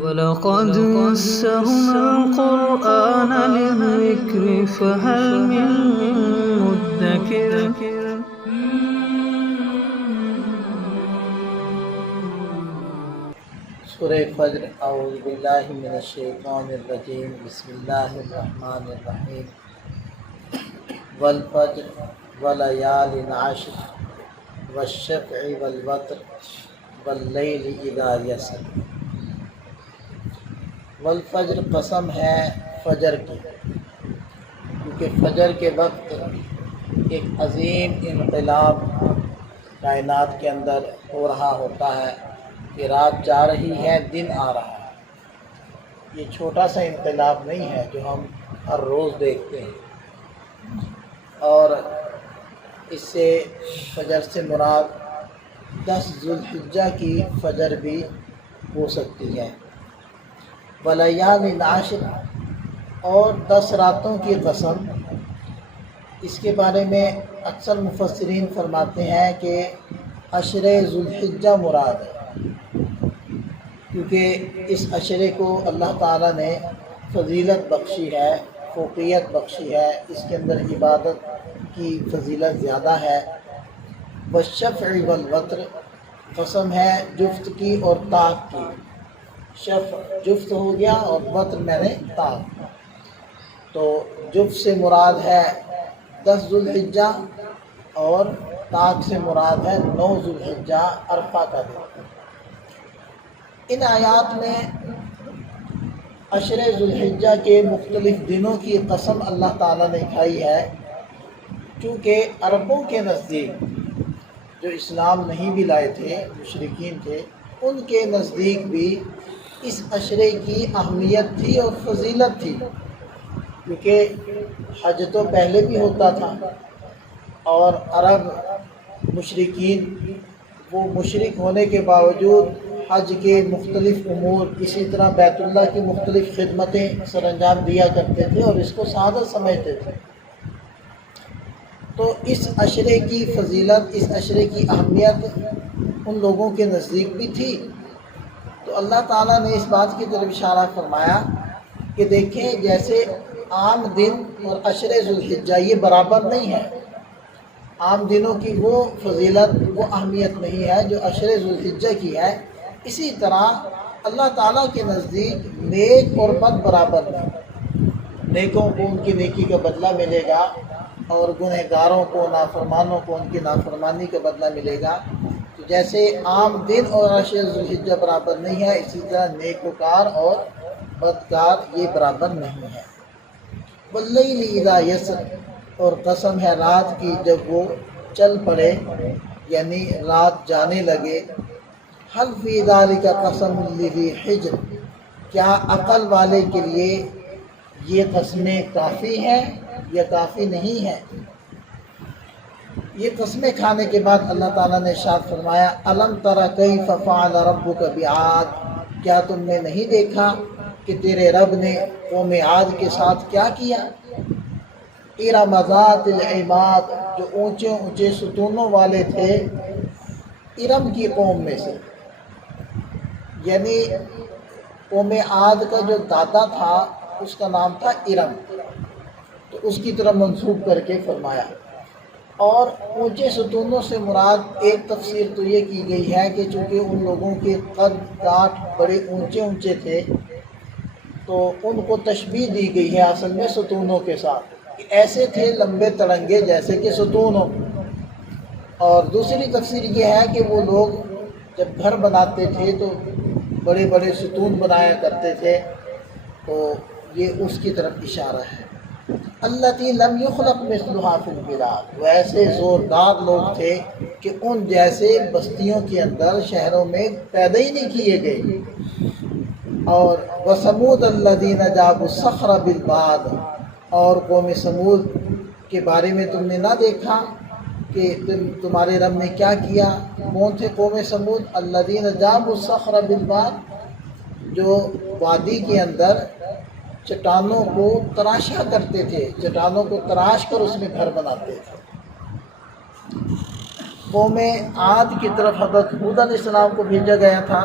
وَلَقَدْ يَسَّرْنَا الْقُرْآنَ لِلذِّكْرِ فَهَلْ مِن مُّدَّكِرٍ سورہ فجر اعوذ باللہ من الشیطان الرجیم بسم اللہ الرحمن الرحیم والفجر ولیال عشر والشفع والوتر واللیل اذا یسر۔ والفجر قسم ہے فجر کی، کیونکہ فجر کے وقت ایک عظیم انقلاب کائنات کے اندر ہو رہا ہوتا ہے کہ رات جا رہی ہے، دن آ رہا ہے۔ یہ چھوٹا سا انقلاب نہیں ہے جو ہم ہر روز دیکھتے ہیں، اور اس سے فجر سے مراد 10 ذوالحجہ کی فجر بھی ہو سکتی ہے۔ ولیال عشر، اور 10 راتوں کی قسم۔ اس کے بارے میں اکثر مفسرین فرماتے ہیں کہ عشر ذوالحجہ مراد ہے، کیونکہ اس عشرے کو اللہ تعالیٰ نے فضیلت بخشی ہے، فوقیت بخشی ہے، اس کے اندر عبادت کی فضیلت زیادہ ہے۔ والشفع والوتر، قسم ہے جفت کی اور طاق کی۔ شفع جفت ہو گیا اور وتر میں نے طاق، تو جفت سے مراد ہے 10 ذوالحجہ اور طاق سے مراد ہے 9 ذوالحجہ، عرفہ کا دن۔ ان آیات میں عشر ذوالحجہ کے مختلف دنوں کی قسم اللہ تعالیٰ نے کھائی ہے، چونکہ عربوں کے نزدیک، جو اسلام نہیں بھی لائے تھے، مشرکین تھے، ان کے نزدیک بھی اس عشرے کی اہمیت تھی اور فضیلت تھی، کیونکہ حج تو پہلے بھی ہوتا تھا، اور عرب مشرکین وہ مشرک ہونے کے باوجود حج کے مختلف امور، اسی طرح بیت اللہ کی مختلف خدمتیں سر انجام دیا کرتے تھے اور اس کو سعادت سمجھتے تھے۔ تو اس عشرے کی فضیلت، اس عشرے کی اہمیت ان لوگوں کے نزدیک بھی تھی، تو اللہ تعالیٰ نے اس بات کی طرف اشارہ فرمایا کہ دیکھیں جیسے عام دن اور عشر ذوالحجہ یہ برابر نہیں ہے، عام دنوں کی وہ فضیلت، وہ اہمیت نہیں ہے جو عشر ذوالحجہ کی ہے، اسی طرح اللہ تعالیٰ کے نزدیک نیک اور بد برابر نہیں۔ نیکوں کو ان کی نیکی کا بدلہ ملے گا، اور گنہگاروں کو، نافرمانوں کو ان کی نافرمانی کا بدلہ ملے گا۔ تو جیسے عام دن اور عشر ذوالحجہ برابر نہیں ہے، اسی طرح نیکوکار اور بدکار یہ برابر نہیں ہے۔ واللیل اذا یسر، اور قسم ہے رات کی جب وہ چل پڑے، یعنی رات جانے لگے۔ حل فی ذلک قسم لذی حجر، کیا عقل والے کے لیے یہ قسمیں کافی ہیں یا کافی نہیں ہیں؟ یہ قسمیں کھانے کے بعد اللہ تعالیٰ نے ارشاد فرمایا الم تر کیف فعل ربک بعاد، کیا تم نے نہیں دیکھا کہ تیرے رب نے قوم عاد کے ساتھ کیا کیا؟ ارم ذات العماد، جو اونچے اونچے ستونوں والے تھے، ارم کی قوم میں سے، یعنی قوم عاد کا جو دادا تھا اس کا نام تھا ارم، تو اس کی طرف منسوب کر کے فرمایا۔ اور اونچے ستونوں سے مراد ایک تفسیر تو یہ کی گئی ہے کہ چونکہ ان لوگوں کے قد کاٹ بڑے اونچے اونچے تھے، تو ان کو تشبیہ دی گئی ہے اصل میں ستونوں کے ساتھ، ایسے تھے لمبے تڑنگے جیسے کہ ستون ہو۔ اور دوسری تفسیر یہ ہے کہ وہ لوگ جب گھر بناتے تھے تو بڑے بڑے ستون بنایا کرتے تھے، تو یہ اس کی طرف اشارہ ہے۔ التی لم یخلق مثلها فی البلاد، وہ ایسے زوردار لوگ تھے کہ ان جیسے بستیوں کے اندر، شہروں میں پیدا ہی نہیں کیے گئے۔ اور وثمود الذین جابوا الصخر بالواد، اور قوم سمود کے بارے میں تم نے نہ دیکھا کہ تمہارے رب نے کیا کیا؟ کون تھے قوم سمود؟ الذین جابوا الصخر بالواد، جو وادی کے اندر چٹانوں کو تراشا کرتے تھے، چٹانوں کو تراش کر اس میں گھر بناتے تھے۔ قوم عاد کی طرف حضرت ہود علیہ السلام کو بھیجا گیا تھا،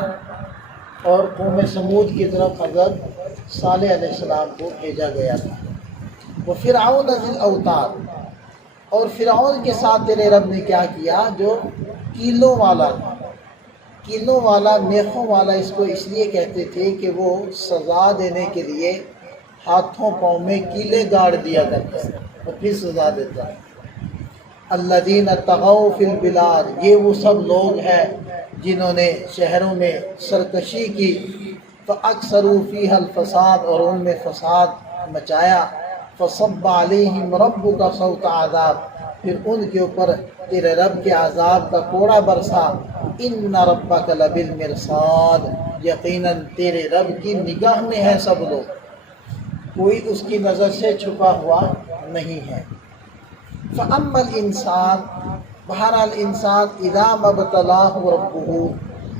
اور قوم سمود کی طرف حضرت صالح علیہ السلام کو بھیجا گیا تھا۔ وہ فرعون ذی الاوتاد، اور فرعون کے ساتھ تیرے رب نے کیا کیا، جو کیلوں والا تھا۔ کیلوں والا، میخوں والا اس کو اس لیے کہتے تھے کہ وہ سزا دینے کے لیے ہاتھوں پاؤں میں کیلے گاڑ دیا کرتا ہے اور پھر سزا دیتا ہے۔ الذین طغوا فی البلاد، یہ وہ سب لوگ ہیں جنہوں نے شہروں میں سرکشی کی، فاکثروا فیہا الفساد، اور ان میں فساد مچایا، فصب علیہم ربک صوت عذاب، پھر ان کے اوپر تیرے رب کے عذاب کا کوڑا برسا۔ ان ربک لبالمرصاد، یقیناً تیرے رب کی نگاہ میں ہے سب لوگ، کوئی اس کی نظر سے چھپا ہوا نہیں ہے۔ فَأَمَّا الْإِنسان، بہرحال انسان، اذا ما ابتلاہ ربہ،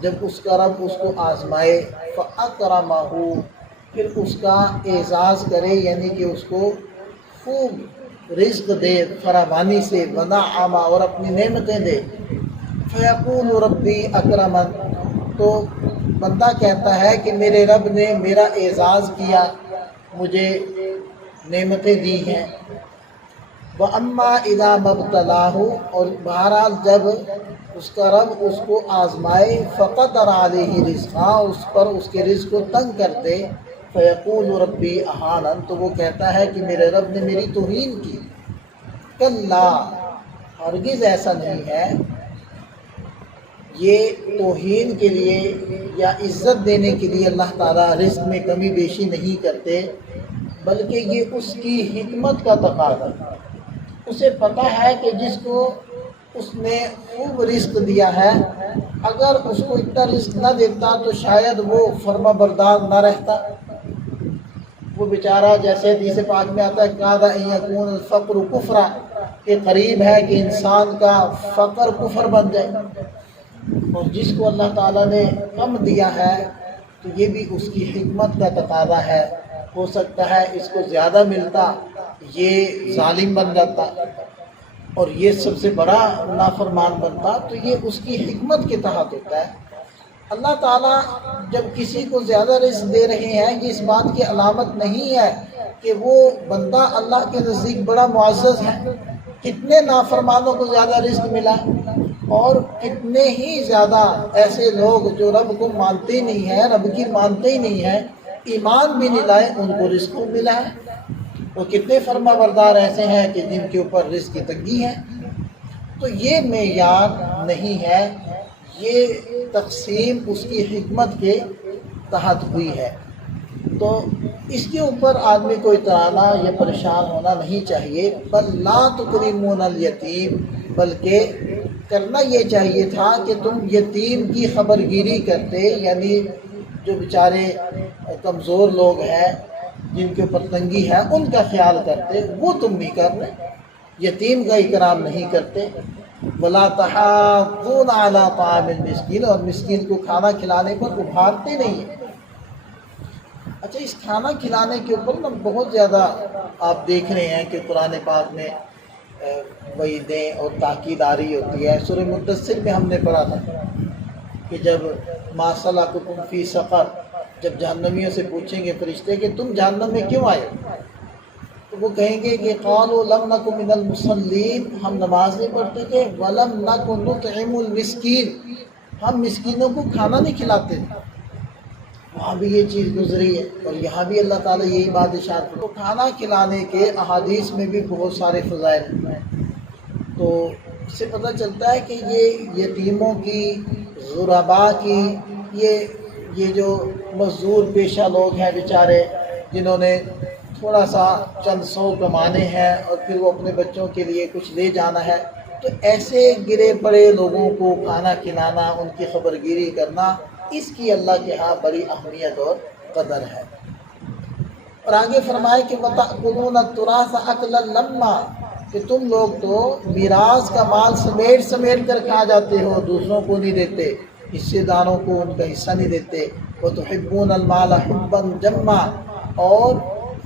جب اس کا رب اس کو آزمائے، فَأَكْرَمَهُ، پھر اس کا اعزاز کرے، یعنی کہ اس کو خوب رزق دے فراوانی سے، وَنَعَمَ، اور اپنی نعمتیں دے، فَيَقُولُ رَبِّي أَكْرَمَنِ، تو بندہ کہتا ہے کہ میرے رب نے میرا اعزاز کیا، مجھے نعمتیں دی ہیں۔ وَأَمَّا إِذَا مَا ابْتَلَاهُ، اور بہرحال جب اس کا رب اس کو آزمائے، فَقَدَرَ عَلَيْهِ رِزْقَهُ، اس پر اس کے رزق کو تنگ کر دے، فَيَقُولُ رَبِّي أَهَانَنِ، تو وہ کہتا ہے کہ میرے رب نے میری توہین کی۔ کَلَّا، ہرگز ایسا نہیں ہے، یہ توہین کے لیے یا عزت دینے کے لیے اللہ تعالیٰ رزق میں کمی بیشی نہیں کرتے، بلکہ یہ اس کی حکمت کا تقاضا ہے۔ اسے پتہ ہے کہ جس کو اس نے خوب رزق دیا ہے، اگر اس کو اتنا رزق نہ دیتا تو شاید وہ فرما بردار نہ رہتا۔ وہ بیچارہ، جیسے حدیث پاک میں آتا ہے، کاد ان یکون الفقر کفرا، کہ قریب ہے کہ انسان کا فقر کفر بن جائے۔ اور جس کو اللہ تعالیٰ نے کم دیا ہے تو یہ بھی اس کی حکمت کا تقاضا ہے۔ ہو سکتا ہے اس کو زیادہ ملتا، یہ ظالم بن جاتا اور یہ سب سے بڑا نافرمان بنتا، تو یہ اس کی حکمت کے تحت ہوتا ہے۔ اللہ تعالیٰ جب کسی کو زیادہ رزق دے رہے ہیں، یہ اس بات کی علامت نہیں ہے کہ وہ بندہ اللہ کے نزدیک بڑا معزز ہے۔ کتنے نافرمانوں کو زیادہ رزق ملا، اور کتنے ہی زیادہ ایسے لوگ جو رب کو مانتے ہی نہیں ہیں، رب کی مانتے ہی نہیں ہیں، ایمان بھی نہیں لائے، ان کو رزق ملا ہے۔ اور کتنے فرما بردار ایسے ہیں کہ جن کے اوپر رزق کی تنگی ہے۔ تو یہ معیار نہیں ہے، یہ تقسیم اس کی حکمت کے تحت ہوئی ہے۔ تو اس کے اوپر آدمی کو اترانا یا پریشان ہونا نہیں چاہیے۔ بل لا تکرمون الیتیم، بلکہ کرنا یہ چاہیے تھا کہ تم یتیم کی خبر گیری کرتے، یعنی جو بیچارے کمزور لوگ ہیں، جن کے اوپر تنگی ہے، ان کا خیال کرتے، وہ تم نہیں کر رہے، یتیم کا اکرام نہیں کرتے۔ وَلَا تَحَاضُّونَ عَلَىٰ طَعَامِ الْمِسْكِينِ، اور مسکین کو کھانا کھلانے پر ابھارتے نہیں ہیں۔ اچھا، اس کھانا کھلانے کے اوپر نا بہت زیادہ آپ دیکھ رہے ہیں کہ قرآن پاک میں وعیدیں اور تاکید آ رہی ہوتی ہے۔ سورہ مدثر میں ہم نے پڑھا تھا کہ جب مَا سَلَكَكُمْ فِي سَقَرَ، جب جہنمیوں سے پوچھیں گے فرشتے کہ تم جہنم میں کیوں آئے، تو وہ کہیں گے کہ قَالُوا لَمْ نَكُ مِنَ الْمُصَلِّينَ، ہم نماز نہیں پڑھتے تھے، وَلَمْ نَكُ نُطْعِمُ الْمِسْكِينَ، ہم مسکینوں کو کھانا نہیں کھلاتے تھے۔ وہاں بھی یہ چیز گزری ہے، اور یہاں بھی اللہ تعالیٰ یہی بات ارشاد کرتا ہے۔ تو کھانا کھلانے کے احادیث میں بھی بہت سارے فضائل ہیں۔ تو اس سے پتہ چلتا ہے کہ یہ یتیموں کی، غرباء کی، یہ جو مزدور پیشہ لوگ ہیں بیچارے، جنہوں نے تھوڑا سا چند سو کمانے ہیں اور پھر وہ اپنے بچوں کے لیے کچھ لے جانا ہے، تو ایسے گرے پڑے لوگوں کو کھانا کھلانا، ان کی خبر گیری کرنا، اس کی اللہ کے ہاں بڑی اہمیت اور قدر ہے۔ اور آگے فرمائے کہ وَتَأْكُلُونَ التُّرَاثَ أَكْلًا لَمًّا، کہ تم لوگ تو میراث کا مال سمیٹ سمیٹ کر کھا جاتے ہو، دوسروں کو نہیں دیتے، حصے داروں کو ان کا حصہ نہیں دیتے۔ وَتُحِبُّونَ الْمَالَ حُبًّا جَمًّا، اور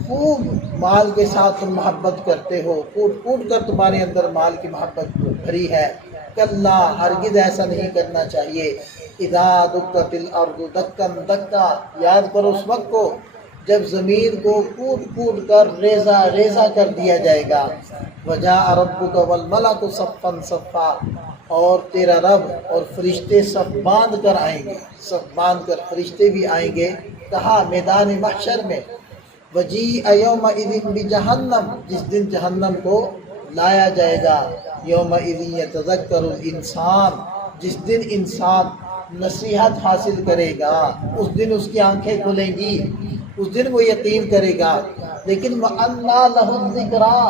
خوب مال کے ساتھ تم محبت کرتے ہو، کوٹ کوٹ کر تمہارے اندر مال کی محبت بھری ہے۔ کلا، ہرگز ایسا نہیں کرنا چاہیے۔ اذا دکت الارض دکن دکا، یاد کرو اس وقت کو جب زمین کو کود کود کر ریزہ ریزہ کر دیا جائے گا. وجاء ربک والملک صفا صفا، اور تیرا رب اور فرشتے صف باندھ کر آئیں گے، صف باندھ کر فرشتے بھی آئیں گے. کہاں؟ میدان محشر میں. وجیء یومئذ بجہنم، جس دن جہنم کو لایا جائے گا. یومئذ یتذکر الانسان، جس دن انسان نصیحت حاصل کرے گا، اس دن اس کی آنکھیں کھلیں گی، اس دن وہ یقین کرے گا. لیکن وَأَنَّىٰ لَهُ الذِّكْرَىٰ،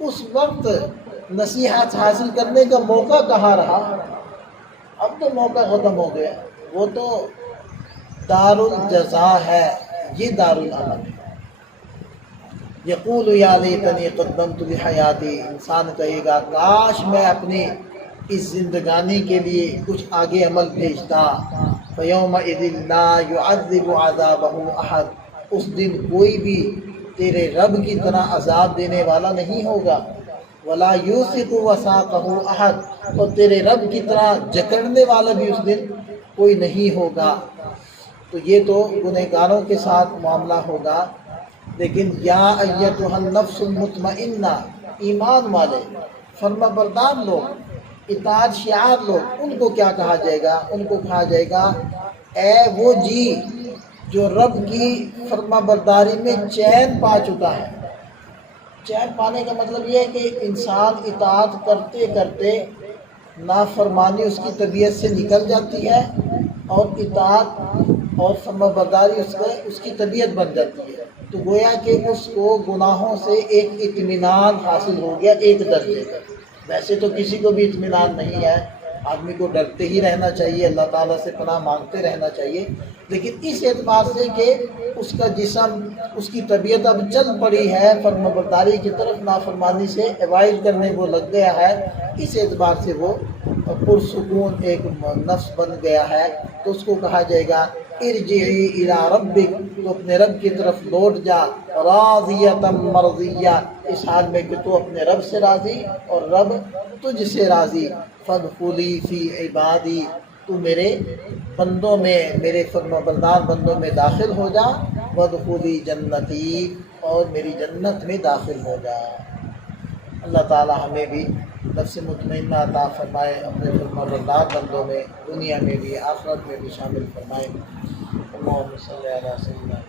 اس وقت نصیحت حاصل کرنے کا موقع کہاں رہا؟ اب تو موقع ختم ہو گیا. وہ تو دار الجزا ہے، یہ دار العمل ہے. یقول یا لیتنی قدمت لحیاتی، انسان کہے گا کاش میں اپنی اس زندگانی کے لیے کچھ آگے عمل بھیجتا. فیومئذ لا یعذب عذابہ احد، اس دن کوئی بھی تیرے رب کی طرح عذاب دینے والا نہیں ہوگا. ولا یوثق وثاقہ احد، اور تیرے رب کی طرح جکڑنے والا بھی اس دن کوئی نہیں ہوگا. تو یہ تو گنہگاروں کے ساتھ معاملہ ہوگا. لیکن یا ایتھا النفس المطمئنہ، ایمان والے فرما بردار لوگ، اطاعت شعار لوگ، ان کو کیا کہا جائے گا؟ ان کو کہا جائے گا اے وہ جی جو رب کی فرما برداری میں چین پا چکا ہے. چین پانے کا مطلب یہ ہے کہ انسان اطاعت کرتے کرتے نافرمانی اس کی طبیعت سے نکل جاتی ہے، اور اطاعت اور فرما برداری اس کی طبیعت بن جاتی ہے. تو گویا کہ اس کو گناہوں سے ایک اطمینان حاصل ہو گیا ایک درجے کا. ویسے تو کسی کو بھی اطمینان نہیں ہے، آدمی کو ڈرتے ہی رہنا چاہیے، اللہ تعالیٰ سے پناہ مانگتے رہنا چاہیے. لیکن اس اعتبار سے کہ اس کا جسم، اس کی طبیعت اب چل پڑی ہے فرما برداری کی طرف، نافرمانی سے اوائڈ کرنے وہ لگ گیا ہے، اس اعتبار سے وہ پرسکون ایک نفس بن گیا ہے. تو اس کو کہا جائے گا ارجعی الی ربک، تو اپنے رب کی طرف لوٹ جا، راضیۃ مرضیہ، اس حال میں کہ تو اپنے رب سے راضی اور رب تجھ سے راضی. فادخلی فی عبادی، تو میرے بندوں میں، میرے فرما بردار بندوں میں داخل ہو جا. وادخلی جنتی، اور میری جنت میں داخل ہو جا. اللہ تعالی ہمیں بھی نفس مطمئنہ عطا فرمائے، اپنے فرما بردار بندوں میں دنیا میں بھی آخرت میں بھی شامل فرمائے. اللہم صلی علی سیدنا